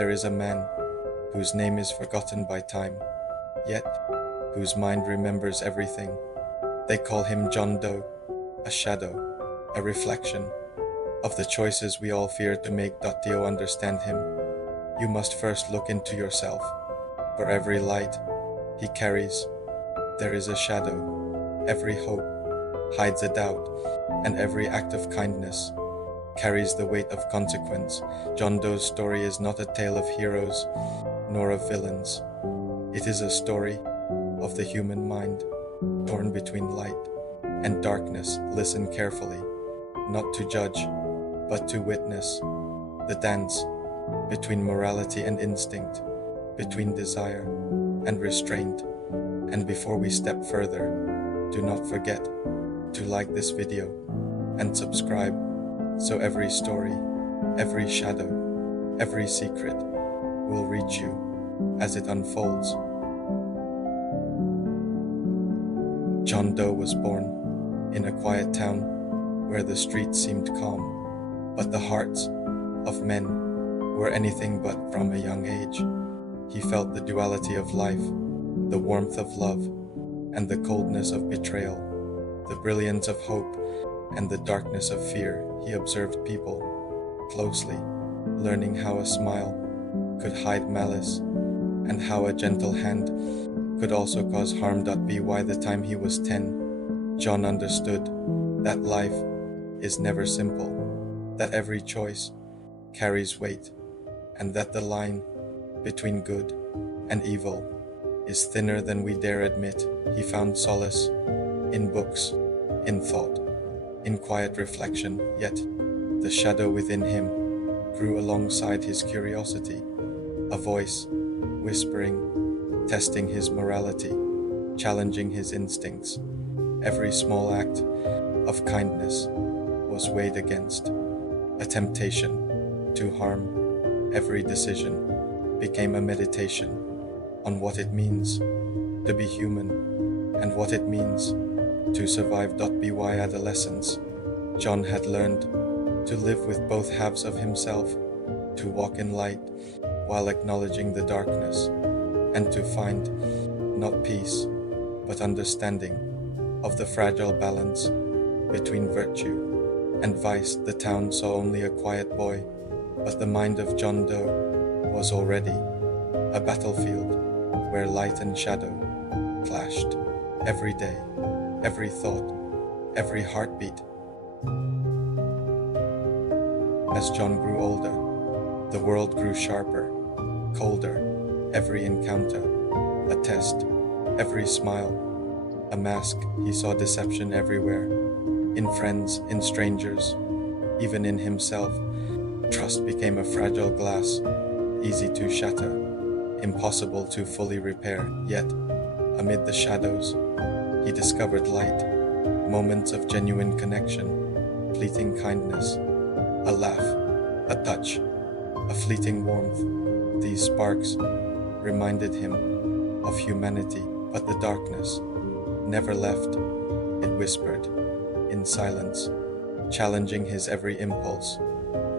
There is a man whose name is forgotten by time, yet whose mind remembers everything. They call him John Doe, a shadow, a reflection of the choices we all fear to make. To understand him, you must first look into yourself. For every light he carries, there is a shadow. Every hope hides a doubt, and every act of kindness carries the weight of consequence. John Doe's story is not a tale of heroes nor of villains. It is a story of the human mind, torn between light and darkness. Listen carefully, not to judge, but to witness the dance between morality and instinct, between desire and restraint. And before we step further, do not forget to like this video and subscribe, so every story, every shadow, every secret will reach you as it unfolds. John Doe was born in a quiet town where the streets seemed calm, but the hearts of men were anything but. From a young age, he felt the duality of life, the warmth of love and the coldness of betrayal, the brilliance of hope and the darkness of fear. He observed people closely, learning how a smile could hide malice and how a gentle hand could also cause harm. By the time he was 10, John understood that life is never simple, that every choice carries weight, and that the line between good and evil is thinner than we dare admit. He found solace in books, in thought, in quiet reflection, yet the shadow within him grew alongside his curiosity, a voice whispering, testing his morality, challenging his instincts. Every small act of kindness was weighed against a temptation to harm. Every decision became a meditation on what it means to be human and what it means to survive. By adolescence, John had learned to live with both halves of himself, to walk in light while acknowledging the darkness, and to find not peace but understanding of the fragile balance between virtue and vice. The town saw only a quiet boy, but the mind of John Doe was already a battlefield where light and shadow clashed. Every day, every thought, every heartbeat. As John grew older, the world grew sharper, colder. Every encounter a test, every smile a mask. He saw deception everywhere, in friends, in strangers, even in himself. Trust became a fragile glass, easy to shatter, impossible to fully repair. Yet, amid the shadows, he discovered light, moments of genuine connection, fleeting kindness, a laugh, a touch, a fleeting warmth. These sparks reminded him of humanity, but the darkness never left. It whispered in silence, challenging his every impulse,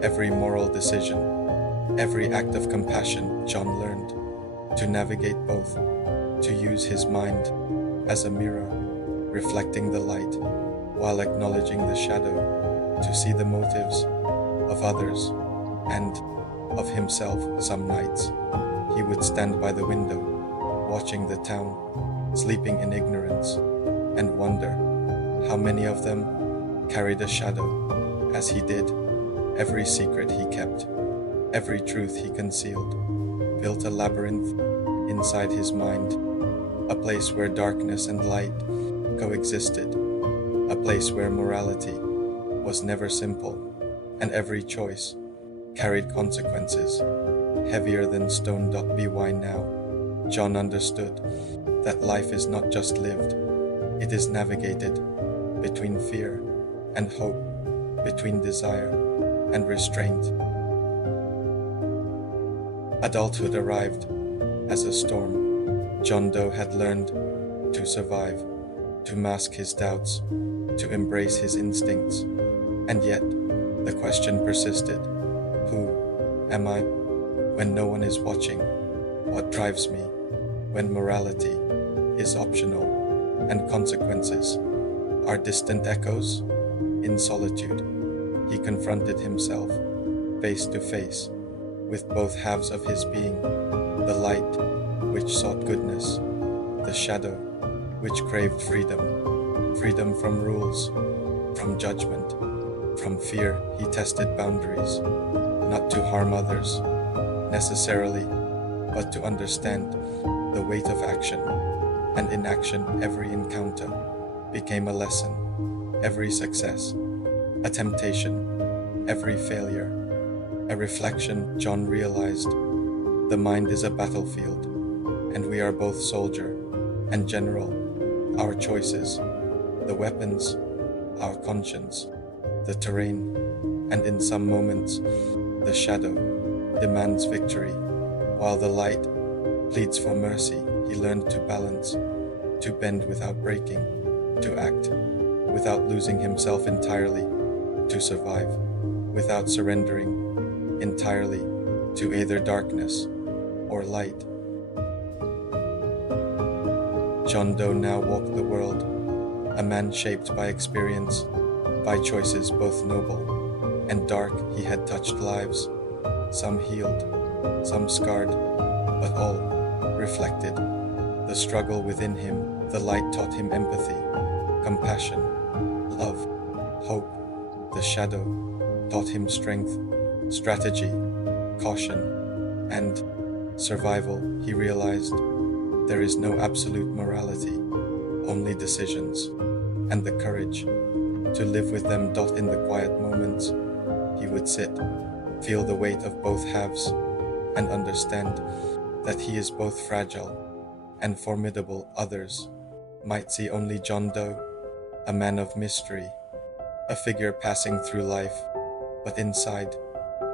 every moral decision, every act of compassion. John learned to navigate both, to use his mind as a mirror, reflecting the light while acknowledging the shadow, to see the motives of others and of himself. Some nights, he would stand by the window, watching the town sleeping in ignorance, and wonder how many of them carried a shadow as he did. Every secret he kept, every truth he concealed, built a labyrinth inside his mind, a place where darkness and light coexisted, a place where morality was never simple, and every choice carried consequences heavier than stone. By now, John understood that life is not just lived, it is navigated between fear and hope, between desire and restraint. Adulthood arrived as a storm. John Doe had learned to survive, to mask his doubts, to embrace his instincts, and yet the question persisted: who am I? when no one is watching? What drives me when morality is optional and consequences are distant echoes? In solitude, he confronted himself face to face with both halves of his being, the light which sought goodness, the shadow which craved freedom, freedom from rules, from judgment, from fear. He tested boundaries, not to harm others necessarily, but to understand the weight of action. And in action, every encounter became a lesson, every success a temptation, every failure a reflection. John realized the mind is a battlefield, and we are both soldier and general. Our choices, the weapons, our conscience, the terrain, and in some moments, the shadow demands victory, while the light pleads for mercy. He learned to balance, to bend without breaking, to act without losing himself entirely, to survive without surrendering entirely to either darkness or light. John Doe now walked the world, a man shaped by experience, by choices both noble and dark. He had touched lives, some healed, some scarred, but all reflected the struggle within him. The light taught him empathy, compassion, love, hope. The shadow taught him strength, strategy, caution, and survival. He realized there is no absolute morality, only decisions, and the courage to live with them. In the quiet moments, he would sit, feel the weight of both halves, and understand that he is both fragile and formidable. Others might see only John Doe, a man of mystery, a figure passing through life, but inside,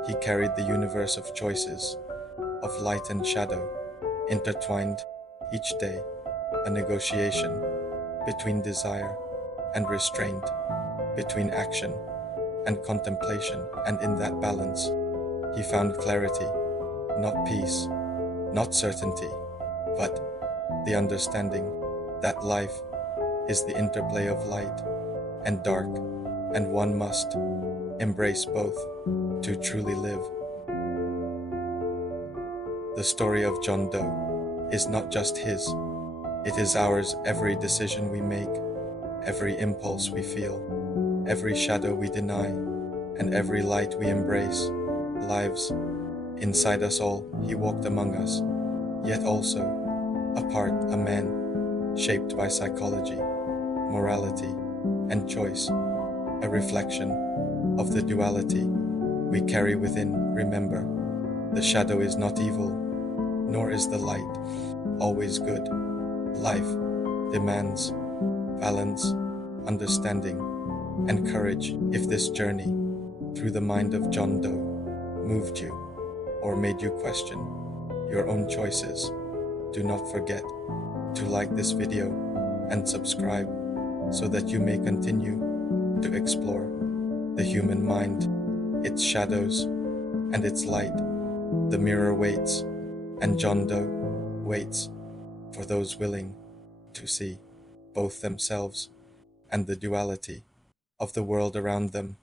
he carried the universe of choices, of light and shadow, intertwined each day, a negotiation between desire and restraint, between action and contemplation. And in that balance, he found clarity, not peace, not certainty, but the understanding that life is the interplay of light and dark, and one must embrace both to truly live. The story of John Doe is not just his, it is ours. Every decision we make, every impulse we feel, every shadow we deny, and every light we embrace, lives inside us all. He walked among us, yet also apart, a man shaped by psychology, morality, and choice, a reflection of the duality we carry within. Remember, the shadow is not evil, nor is the light always good. Life demands balance, understanding, and courage. If this journey through the mind of John Doe moved you or made you question your own choices, do not forget to like this video and subscribe so that you may continue to explore the human mind, its shadows and its light. The mirror waits, and John Doe waits for those willing to see both themselves and the duality of the world around them.